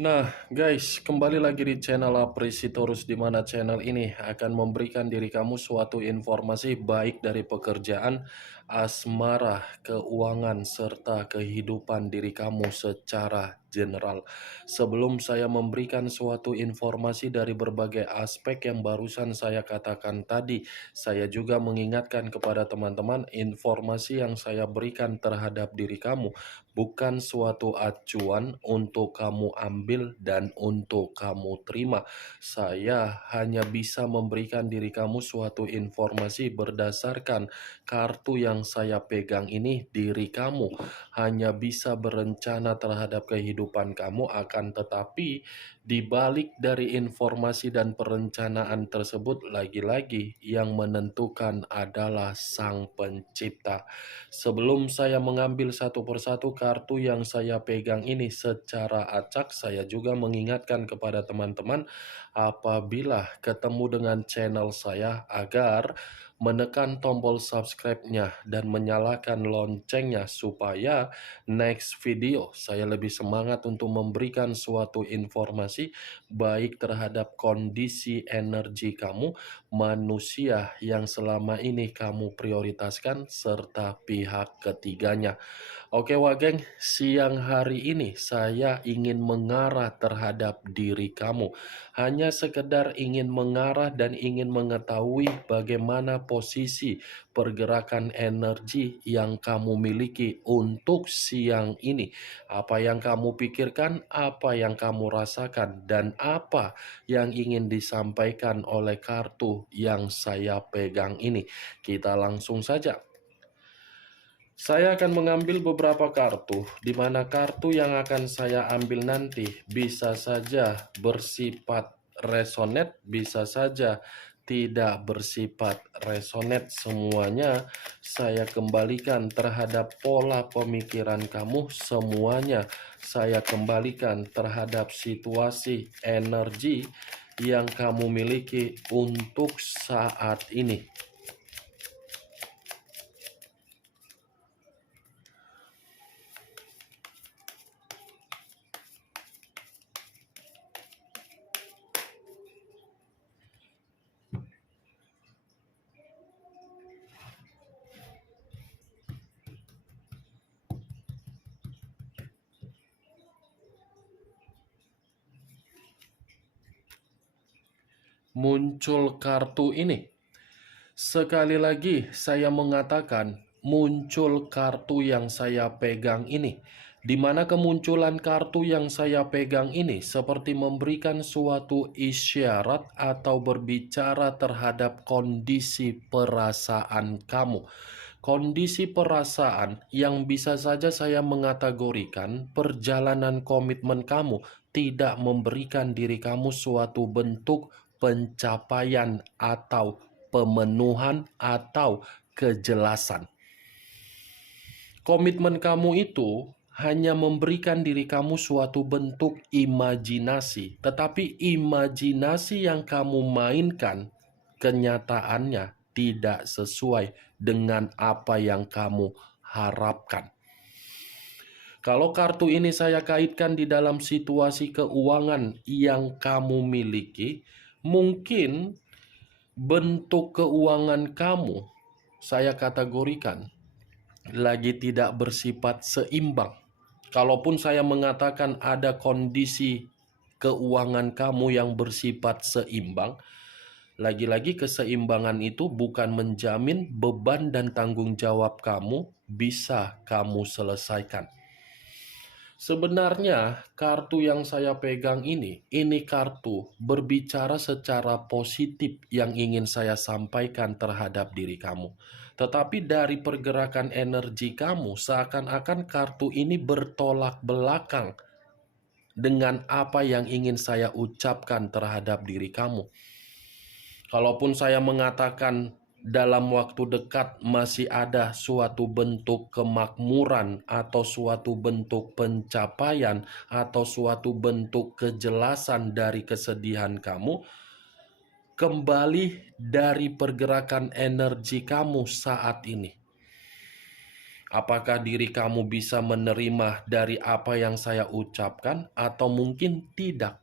Nah, guys, kembali lagi di channel Apresitorus, di mana channel ini akan memberikan diri kamu suatu informasi baik dari pekerjaan, asmara, keuangan, serta kehidupan diri kamu secara general. Sebelum saya memberikan suatu informasi dari berbagai aspek yang barusan saya katakan tadi, saya juga mengingatkan kepada teman-teman informasi yang saya berikan terhadap diri kamu bukan suatu acuan untuk kamu ambil dan untuk kamu terima. Saya hanya bisa memberikan diri kamu suatu informasi berdasarkan kartu yang saya pegang ini. Diri kamu hanya bisa berencana terhadap kehidupan kamu, akan tetapi di balik dari informasi dan perencanaan tersebut, lagi-lagi yang menentukan adalah Sang Pencipta. Sebelum saya mengambil satu persatu kartu yang saya pegang ini secara acak, saya juga mengingatkan kepada teman-teman apabila ketemu dengan channel saya agar menekan tombol subscribe-nya dan menyalakan loncengnya supaya next video saya lebih semangat untuk memberikan suatu informasi baik terhadap kondisi energi kamu, manusia yang selama ini kamu prioritaskan, serta pihak ketiganya. Oke Wageng, siang hari ini saya ingin mengarah terhadap diri kamu. Hanya sekedar ingin mengarah dan ingin mengetahui bagaimana posisi pergerakan energi yang kamu miliki untuk siang ini. Apa yang kamu pikirkan, apa yang kamu rasakan, dan apa yang ingin disampaikan oleh kartu yang saya pegang ini. Kita langsung saja. Saya akan mengambil beberapa kartu, di mana kartu yang akan saya ambil nanti bisa saja bersifat resonate, bisa saja tidak bersifat resonate. Semuanya saya kembalikan terhadap pola pemikiran kamu, semuanya saya kembalikan terhadap situasi energi yang kamu miliki untuk saat ini. Muncul kartu ini. Sekali lagi saya mengatakan muncul kartu yang saya pegang ini. Di mana kemunculan kartu yang saya pegang ini seperti memberikan suatu isyarat atau berbicara terhadap kondisi perasaan kamu. Kondisi perasaan yang bisa saja saya mengategorikan perjalanan komitmen kamu tidak memberikan diri kamu suatu bentuk pencapaian atau pemenuhan atau kejelasan. Komitmen kamu itu hanya memberikan diri kamu suatu bentuk imajinasi, tetapi imajinasi yang kamu mainkan kenyataannya tidak sesuai dengan apa yang kamu harapkan. Kalau kartu ini saya kaitkan di dalam situasi keuangan yang kamu miliki, mungkin bentuk keuangan kamu saya kategorikan lagi tidak bersifat seimbang. Kalaupun saya mengatakan ada kondisi keuangan kamu yang bersifat seimbang, lagi-lagi keseimbangan itu bukan menjamin beban dan tanggung jawab kamu bisa kamu selesaikan. Sebenarnya kartu yang saya pegang ini kartu berbicara secara positif yang ingin saya sampaikan terhadap diri kamu. Tetapi dari pergerakan energi kamu, seakan-akan kartu ini bertolak belakang dengan apa yang ingin saya ucapkan terhadap diri kamu. Kalaupun saya mengatakan dalam waktu dekat masih ada suatu bentuk kemakmuran atau suatu bentuk pencapaian atau suatu bentuk kejelasan dari kesedihan kamu, kembali dari pergerakan energi kamu saat ini. Apakah diri kamu bisa menerima dari apa yang saya ucapkan, atau mungkin tidak?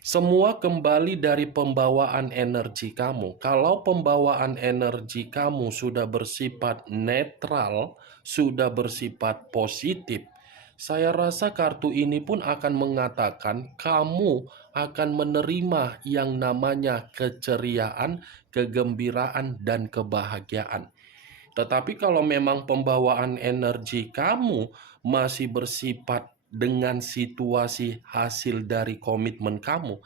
Semua kembali dari pembawaan energi kamu. Kalau pembawaan energi kamu sudah bersifat netral, sudah bersifat positif, saya rasa kartu ini pun akan mengatakan kamu akan menerima yang namanya keceriaan, kegembiraan, dan kebahagiaan. Tetapi kalau memang pembawaan energi kamu masih bersifat dengan situasi hasil dari komitmen kamu,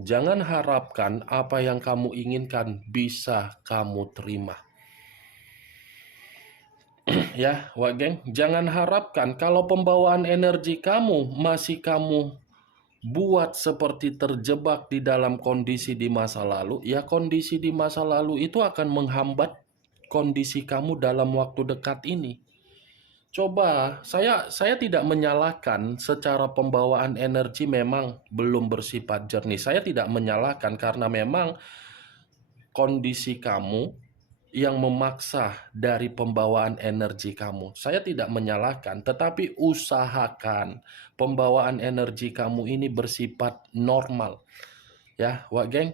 jangan harapkan apa yang kamu inginkan bisa kamu terima. Ya, Wak Geng, jangan harapkan kalau pembawaan energi kamu masih kamu buat seperti terjebak di dalam kondisi di masa lalu, ya kondisi di masa lalu itu akan menghambat kondisi kamu dalam waktu dekat ini. Coba, saya tidak menyalahkan secara pembawaan energi memang belum bersifat jernih. Saya tidak menyalahkan karena memang kondisi kamu yang memaksa dari pembawaan energi kamu. Saya tidak menyalahkan, tetapi usahakan pembawaan energi kamu ini bersifat normal. Ya, Wak Geng.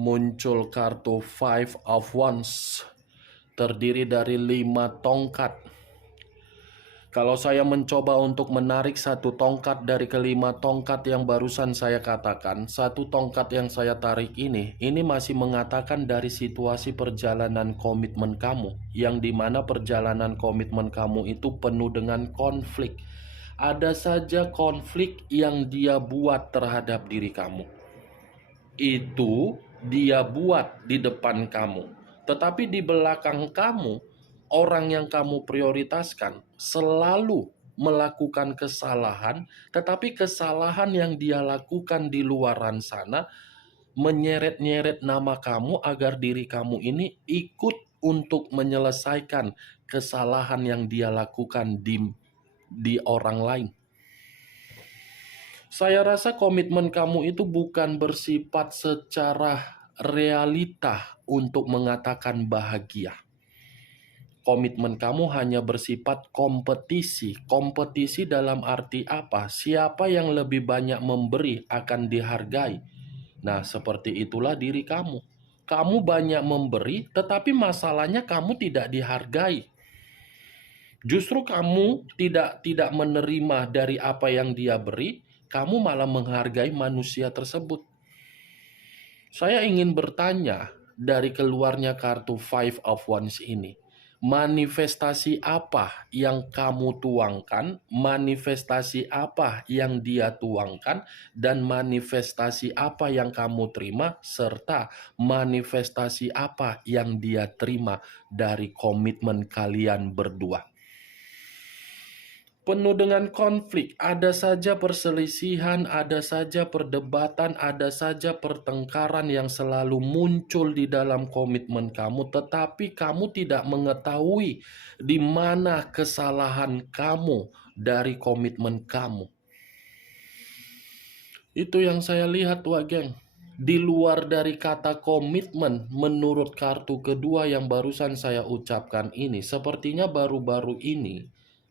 Muncul kartu Five of Wands, terdiri dari 5 tongkat. Kalau saya mencoba untuk menarik satu tongkat dari kelima tongkat yang barusan saya katakan, satu tongkat yang saya tarik ini masih mengatakan dari situasi perjalanan komitmen kamu, yang dimana perjalanan komitmen kamu itu penuh dengan konflik. Ada saja konflik yang dia buat terhadap diri kamu. Itu dia buat di depan kamu. Tetapi di belakang kamu, orang yang kamu prioritaskan selalu melakukan kesalahan, tetapi kesalahan yang dia lakukan di luaran sana menyeret-nyeret nama kamu agar diri kamu ini ikut untuk menyelesaikan kesalahan yang dia lakukan di orang lain. Saya rasa komitmen kamu itu bukan bersifat secara realita untuk mengatakan bahagia. Komitmen kamu hanya bersifat kompetisi. Kompetisi dalam arti apa? Siapa yang lebih banyak memberi akan dihargai. Nah, seperti itulah diri kamu. Kamu banyak memberi, tetapi masalahnya kamu tidak dihargai. Justru kamu tidak menerima dari apa yang dia beri, kamu malah menghargai manusia tersebut. Saya ingin bertanya dari keluarnya kartu Five of Wands ini. Manifestasi apa yang kamu tuangkan, manifestasi apa yang dia tuangkan, dan manifestasi apa yang kamu terima, serta manifestasi apa yang dia terima dari komitmen kalian berdua. Penuh dengan konflik, ada saja perselisihan, ada saja perdebatan, ada saja pertengkaran yang selalu muncul di dalam komitmen kamu, tetapi kamu tidak mengetahui di mana kesalahan kamu dari komitmen kamu. Itu yang saya lihat, Wak Geng. Di luar dari kata komitmen, menurut kartu kedua yang barusan saya ucapkan ini, sepertinya baru-baru ini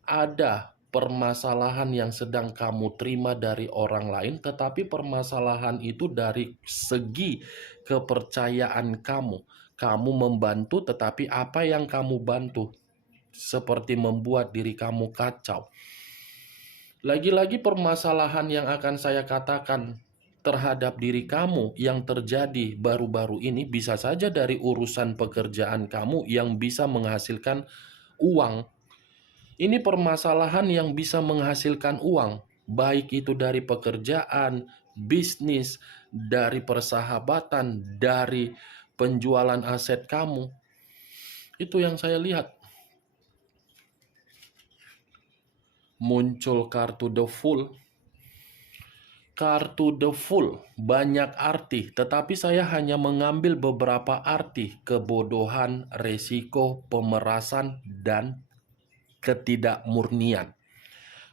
ada permasalahan yang sedang kamu terima dari orang lain, tetapi permasalahan itu dari segi kepercayaan kamu. Kamu membantu, tetapi apa yang kamu bantu seperti membuat diri kamu kacau. Lagi-lagi permasalahan yang akan saya katakan terhadap diri kamu yang terjadi baru-baru ini bisa saja dari urusan pekerjaan kamu yang bisa menghasilkan uang. Ini permasalahan yang bisa menghasilkan uang, baik itu dari pekerjaan, bisnis, dari persahabatan, dari penjualan aset kamu. Itu yang saya lihat. Muncul kartu The Fool. Kartu The Fool banyak arti, tetapi saya hanya mengambil beberapa arti: kebodohan, resiko, pemerasan, dan ketidakmurnian.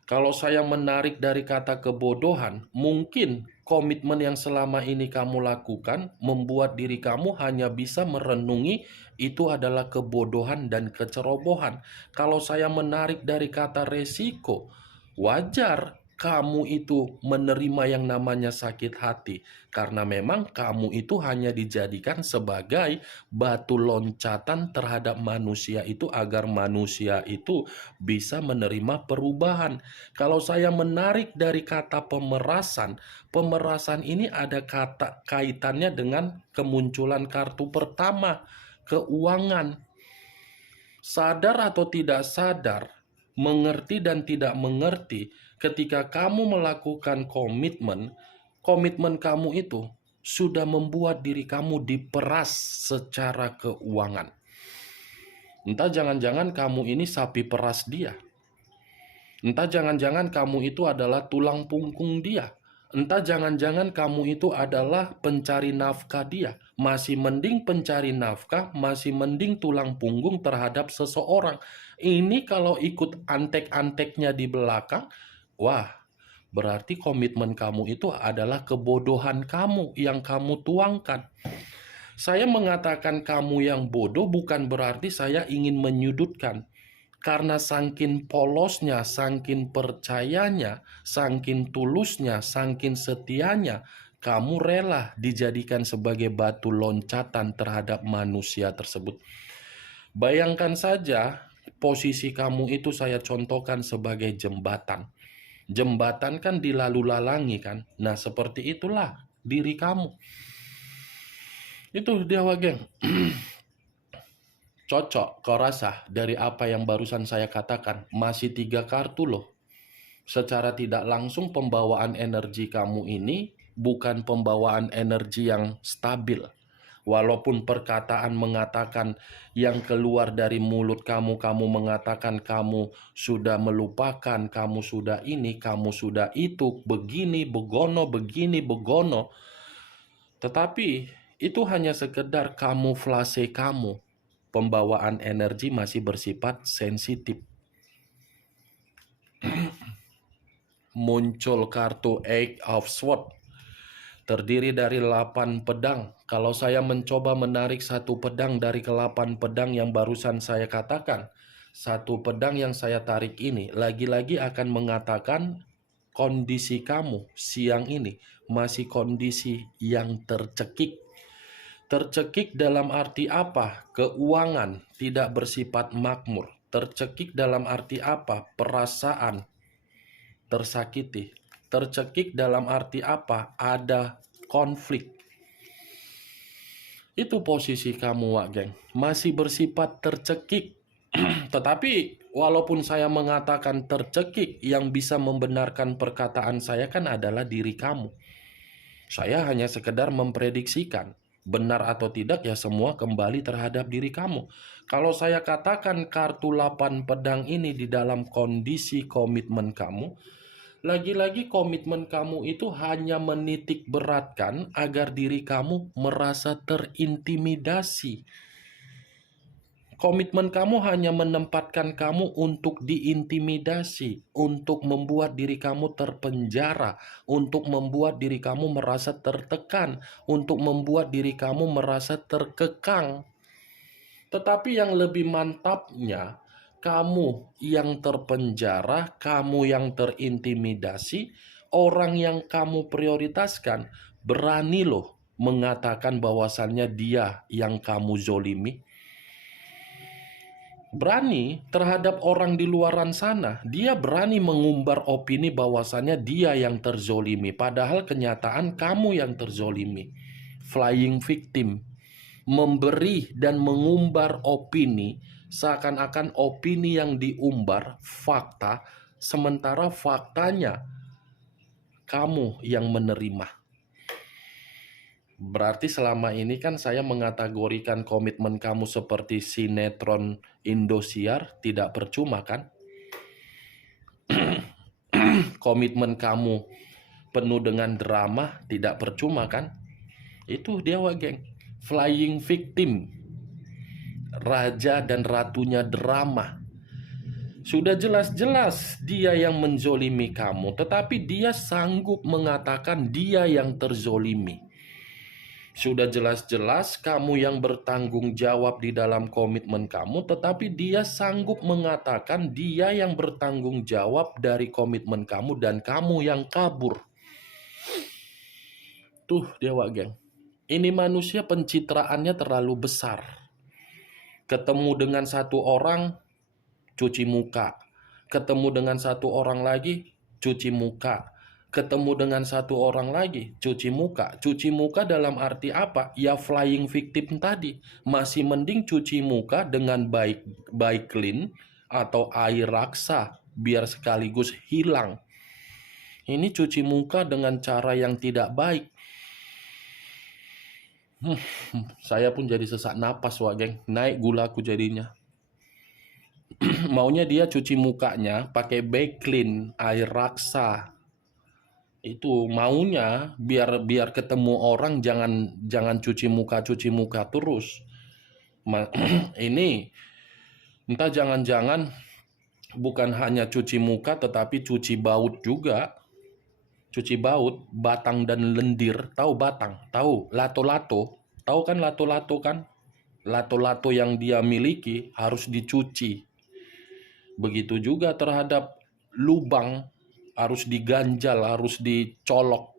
Kalau saya menarik dari kata kebodohan, mungkin komitmen yang selama ini kamu lakukan membuat diri kamu hanya bisa merenungi itu adalah kebodohan dan kecerobohan. Kalau saya menarik dari kata resiko, wajar kamu itu menerima yang namanya sakit hati, karena memang kamu itu hanya dijadikan sebagai batu loncatan terhadap manusia itu agar manusia itu bisa menerima perubahan. Kalau saya menarik dari kata pemerasan, pemerasan ini ada kaitannya dengan kemunculan kartu pertama, keuangan. Sadar atau tidak sadar, mengerti dan tidak mengerti, ketika kamu melakukan komitmen, komitmen kamu itu sudah membuat diri kamu diperas secara keuangan. Entah jangan-jangan kamu ini sapi peras dia. Entah jangan-jangan kamu itu adalah tulang punggung dia. Entah jangan-jangan kamu itu adalah pencari nafkah dia. Masih mending pencari nafkah, masih mending tulang punggung terhadap seseorang. Ini kalau ikut antek-anteknya di belakang, wah, berarti komitmen kamu itu adalah kebodohan kamu yang kamu tuangkan. Saya mengatakan kamu yang bodoh bukan berarti saya ingin menyudutkan. Karena saking polosnya, saking percayanya, saking tulusnya, saking setianya, kamu rela dijadikan sebagai batu loncatan terhadap manusia tersebut. Bayangkan saja posisi kamu itu saya contohkan sebagai jembatan. Jembatan kan dilalu-lalangi kan. Nah, seperti itulah diri kamu. Itu dia geng. Cocok kau rasa dari apa yang barusan saya katakan? Masih 3 kartu loh. Secara tidak langsung pembawaan energi kamu ini bukan pembawaan energi yang stabil. Walaupun perkataan mengatakan yang keluar dari mulut kamu, kamu mengatakan kamu sudah melupakan, kamu sudah ini, kamu sudah itu, begini, begono, begini, begono. Tetapi itu hanya sekedar kamuflase kamu. Pembawaan energi masih bersifat sensitif. Muncul kartu Eight of Swords, terdiri dari 8 pedang. Kalau saya mencoba menarik satu pedang dari ke-8 pedang yang barusan saya katakan, satu pedang yang saya tarik ini lagi-lagi akan mengatakan kondisi kamu siang ini masih kondisi yang tercekik. Tercekik dalam arti apa? Keuangan tidak bersifat makmur. Tercekik dalam arti apa? Perasaan tersakiti. Tercekik dalam arti apa? Ada konflik. Itu posisi kamu, Wak Geng. Masih bersifat tercekik. Tetapi walaupun saya mengatakan tercekik, yang bisa membenarkan perkataan saya kan adalah diri kamu. Saya hanya sekedar memprediksikan. Benar atau tidak ya semua kembali terhadap diri kamu. Kalau saya katakan kartu 8 pedang ini di dalam kondisi komitmen kamu, lagi-lagi komitmen kamu itu hanya menitik beratkan agar diri kamu merasa terintimidasi. Komitmen kamu hanya menempatkan kamu untuk diintimidasi, untuk membuat diri kamu terpenjara, untuk membuat diri kamu merasa tertekan, untuk membuat diri kamu merasa terkekang. Tetapi yang lebih mantapnya, kamu yang terpenjara, kamu yang terintimidasi, orang yang kamu prioritaskan berani loh mengatakan bahwasannya dia yang kamu zolimi. Berani terhadap orang di luaran sana. Dia berani mengumbar opini bahwasannya dia yang terzolimi. Padahal kenyataan kamu yang terzolimi. Flying victim. Memberi dan mengumbar opini. Seakan-akan opini yang diumbar fakta. Sementara faktanya kamu yang menerima. Berarti selama ini kan saya mengategorikan komitmen kamu seperti sinetron Indosiar, tidak percuma kan? Komitmen kamu penuh dengan drama, tidak percuma kan? Itu dia geng. Flying victim. Raja dan ratunya drama. Sudah jelas-jelas dia yang menzolimi kamu, tetapi dia sanggup mengatakan dia yang terzolimi. Sudah jelas-jelas kamu yang bertanggung jawab di dalam komitmen kamu, tetapi dia sanggup mengatakan dia yang bertanggung jawab dari komitmen kamu dan kamu yang kabur. Tuh dewa geng, ini manusia pencitraannya terlalu besar. Ketemu dengan satu orang, cuci muka. Ketemu dengan satu orang lagi, cuci muka. Ketemu dengan satu orang lagi, cuci muka. Cuci muka dalam arti apa? Ya flying victim tadi. Masih mending cuci muka dengan baik clean atau air raksa biar sekaligus hilang. Ini cuci muka dengan cara yang tidak baik. Saya pun jadi sesak napas, wah geng. Naik gulaku jadinya. Maunya dia cuci mukanya pakai baik clean, air raksa. Itu maunya biar ketemu orang jangan cuci muka terus. Ini entah jangan-jangan bukan hanya cuci muka tetapi cuci baut juga. Cuci baut, batang dan lendir. Tahu batang? Tahu lato-lato? Tahu kan lato-lato kan? Lato-lato yang dia miliki harus dicuci. Begitu juga terhadap lubang, harus diganjal, harus dicolok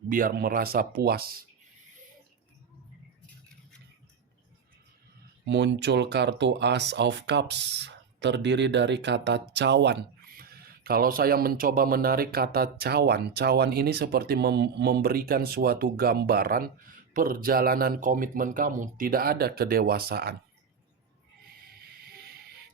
biar merasa puas. Muncul kartu Ace of Cups, terdiri dari kata cawan. Kalau saya mencoba menarik kata cawan, cawan ini seperti memberikan suatu gambaran perjalanan komitmen kamu. Tidak ada kedewasaan.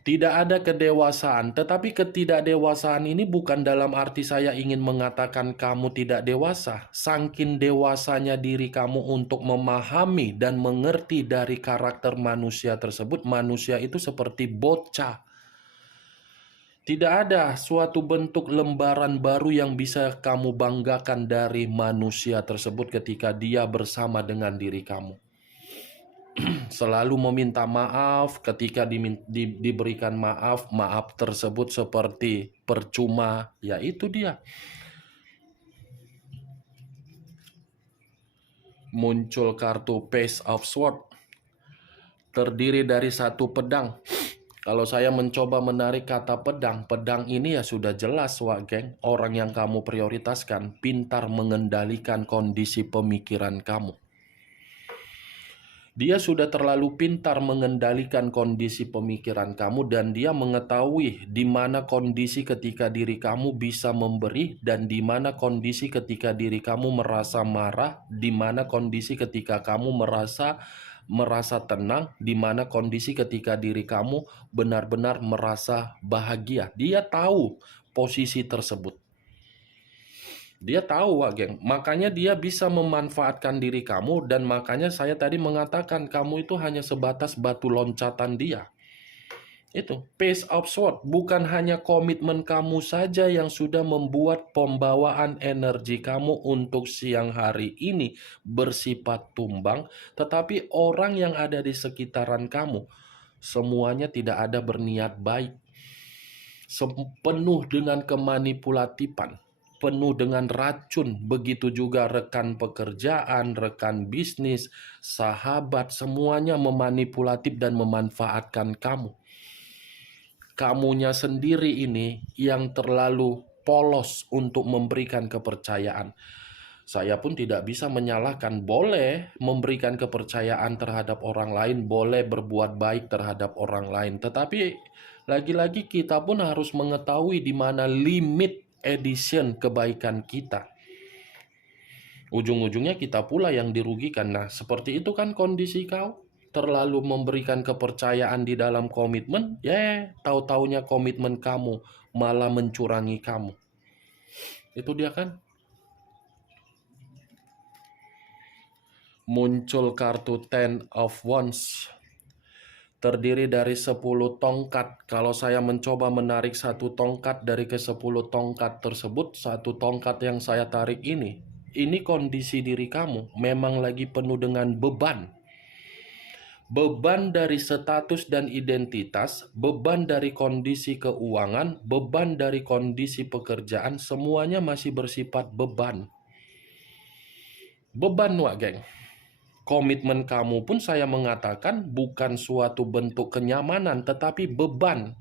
Tidak ada kedewasaan, tetapi ketidakdewasaan ini bukan dalam arti saya ingin mengatakan kamu tidak dewasa. Saking dewasanya diri kamu untuk memahami dan mengerti dari karakter manusia tersebut, manusia itu seperti bocah. Tidak ada suatu bentuk lembaran baru yang bisa kamu banggakan dari manusia tersebut ketika dia bersama dengan diri kamu. Selalu meminta maaf, ketika diberikan maaf tersebut seperti percuma, ya itu dia. Muncul kartu Page of Swords, terdiri dari satu pedang. Kalau saya mencoba menarik kata pedang, pedang ini ya sudah jelas, wak geng. Orang yang kamu prioritaskan pintar mengendalikan kondisi pemikiran kamu. Dia sudah terlalu pintar mengendalikan kondisi pemikiran kamu dan dia mengetahui di mana kondisi ketika diri kamu bisa memberi dan di mana kondisi ketika diri kamu merasa marah, di mana kondisi ketika kamu merasa tenang, di mana kondisi ketika diri kamu benar-benar merasa bahagia. Dia tahu posisi tersebut. Dia tahu, Wak geng. Makanya dia bisa memanfaatkan diri kamu dan makanya saya tadi mengatakan kamu itu hanya sebatas batu loncatan dia. Itu, Page of Swords, bukan hanya komitmen kamu saja yang sudah membuat pembawaan energi kamu untuk siang hari ini bersifat tumbang, tetapi orang yang ada di sekitaran kamu, semuanya tidak ada berniat baik. Penuh dengan kemanipulatifan, penuh dengan racun. Begitu juga rekan pekerjaan, rekan bisnis, sahabat, semuanya memanipulatif dan memanfaatkan kamu. Kamunya sendiri ini yang terlalu polos untuk memberikan kepercayaan. Saya pun tidak bisa menyalahkan, boleh memberikan kepercayaan terhadap orang lain, boleh berbuat baik terhadap orang lain. Tetapi lagi-lagi kita pun harus mengetahui di mana limit edition kebaikan kita. Ujung-ujungnya kita pula yang dirugikan. Nah, seperti itu kan kondisi kau. Terlalu memberikan kepercayaan di dalam komitmen, tahu-taunya komitmen kamu malah mencurangi kamu. Itu dia kan. Muncul kartu Ten of Wands, terdiri dari 10 tongkat. Kalau saya mencoba menarik satu tongkat dari ke-10 tongkat tersebut, satu tongkat yang saya tarik ini kondisi diri kamu memang lagi penuh dengan beban. beban dari status dan identitas, beban dari kondisi keuangan, beban dari kondisi pekerjaan, semuanya masih bersifat beban. Beban, Wak Geng. Komitmen kamu pun saya mengatakan bukan suatu bentuk kenyamanan, tetapi beban.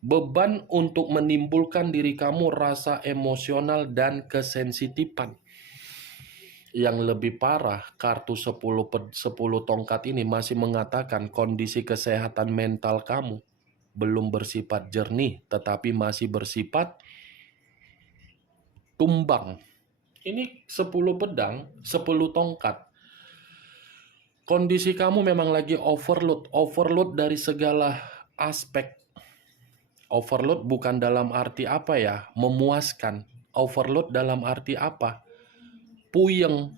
Beban untuk menimbulkan diri kamu rasa emosional dan kesensitifan. Yang lebih parah, kartu 10 tongkat ini masih mengatakan kondisi kesehatan mental kamu belum bersifat jernih, tetapi masih bersifat tumbang. Ini 10 pedang, 10 tongkat. Kondisi kamu memang lagi overload dari segala aspek. Overload bukan dalam arti apa ya, memuaskan. Overload dalam arti apa? Puyeng.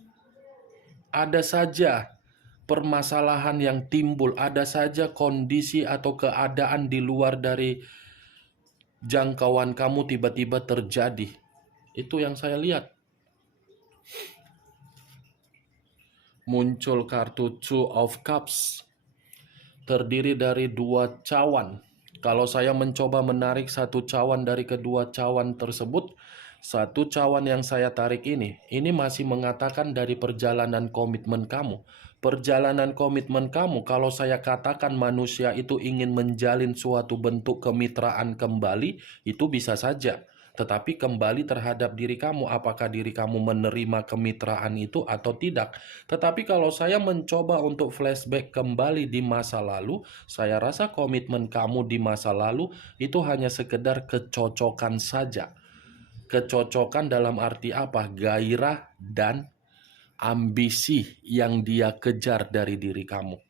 Ada saja permasalahan yang timbul, ada saja kondisi atau keadaan di luar dari jangkauan kamu tiba-tiba terjadi. Itu yang saya lihat. Muncul kartu Two of Cups, terdiri dari 2 cawan. Kalau saya mencoba menarik 1 cawan dari kedua cawan tersebut, 1 cawan yang saya tarik ini masih mengatakan dari perjalanan komitmen kamu. Perjalanan komitmen kamu, kalau saya katakan manusia itu ingin menjalin suatu bentuk kemitraan kembali, itu bisa saja. Tetapi kembali terhadap diri kamu, apakah diri kamu menerima kemitraan itu atau tidak. Tetapi kalau saya mencoba untuk flashback kembali di masa lalu, saya rasa komitmen kamu di masa lalu itu hanya sekedar kecocokan saja. Kecocokan dalam arti apa? Gairah dan ambisi yang dia kejar dari diri kamu.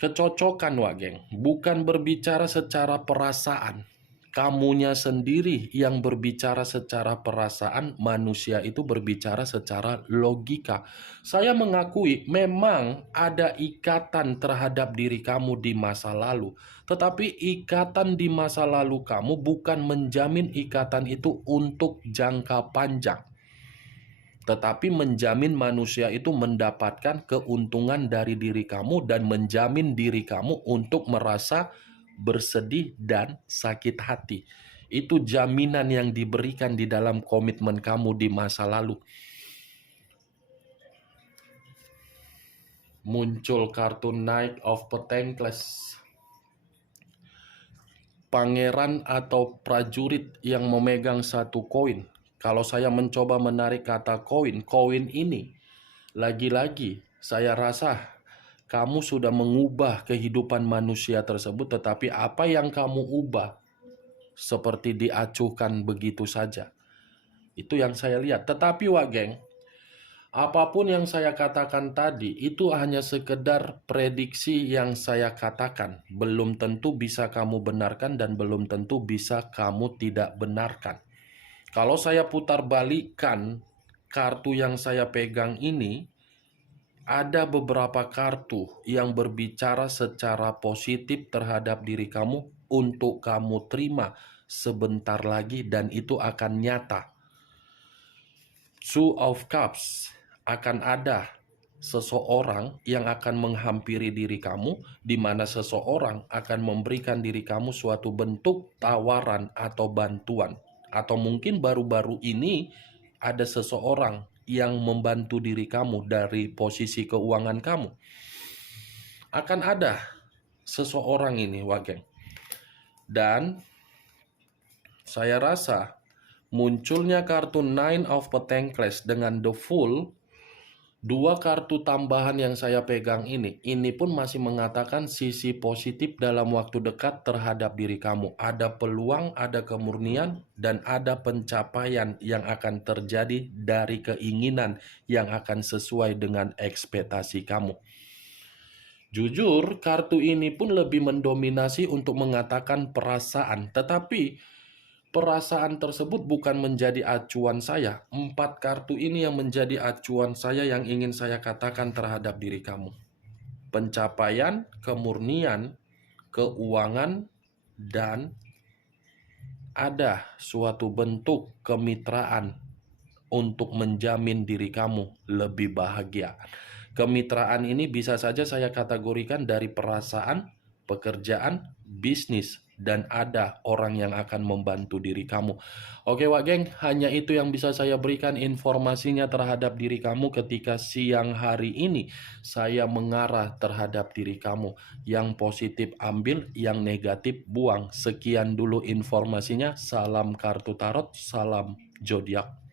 Kecocokan, Wak Geng, bukan berbicara secara perasaan. Kamunya sendiri yang berbicara secara perasaan, manusia itu berbicara secara logika. Saya mengakui memang ada ikatan terhadap diri kamu di masa lalu. Tetapi ikatan di masa lalu kamu bukan menjamin ikatan itu untuk jangka panjang. Tetapi menjamin manusia itu mendapatkan keuntungan dari diri kamu dan menjamin diri kamu untuk merasa bersedih dan sakit hati. Itu jaminan yang diberikan di dalam komitmen kamu di masa lalu. Muncul kartu Knight of Pentacles. Pangeran atau prajurit yang memegang 1 koin. Kalau saya mencoba menarik kata koin ini, lagi-lagi saya rasa kamu sudah mengubah kehidupan manusia tersebut, tetapi apa yang kamu ubah seperti diacuhkan begitu saja. Itu yang saya lihat. Tetapi Wak Geng, apapun yang saya katakan tadi itu hanya sekedar prediksi yang saya katakan. Belum tentu bisa kamu benarkan dan belum tentu bisa kamu tidak benarkan. Kalau saya putar balikan kartu yang saya pegang ini, ada beberapa kartu yang berbicara secara positif terhadap diri kamu untuk kamu terima sebentar lagi dan itu akan nyata. Two of Cups, akan ada seseorang yang akan menghampiri diri kamu, di mana seseorang akan memberikan diri kamu suatu bentuk tawaran atau bantuan. Atau mungkin baru-baru ini ada seseorang yang membantu diri kamu dari posisi keuangan kamu. Akan ada seseorang ini, Wak Geng. Dan saya rasa munculnya kartu Nine of Pentacles dengan The Fool, 2 kartu tambahan yang saya pegang ini pun masih mengatakan sisi positif dalam waktu dekat terhadap diri kamu. Ada peluang, ada kemurnian, dan ada pencapaian yang akan terjadi dari keinginan yang akan sesuai dengan ekspektasi kamu. Jujur, kartu ini pun lebih mendominasi untuk mengatakan perasaan, tetapi perasaan tersebut bukan menjadi acuan saya. 4 kartu ini yang menjadi acuan saya yang ingin saya katakan terhadap diri kamu. Pencapaian, kemurnian, keuangan, dan ada suatu bentuk kemitraan untuk menjamin diri kamu lebih bahagia. Kemitraan ini bisa saja saya kategorikan dari perasaan, pekerjaan, bisnis, dan ada orang yang akan membantu diri kamu. Oke Wak Geng, hanya itu yang bisa saya berikan informasinya terhadap diri kamu ketika siang hari ini. Saya mengarah terhadap diri kamu. Yang positif ambil, yang negatif buang. Sekian dulu informasinya. Salam kartu tarot, salam zodiak.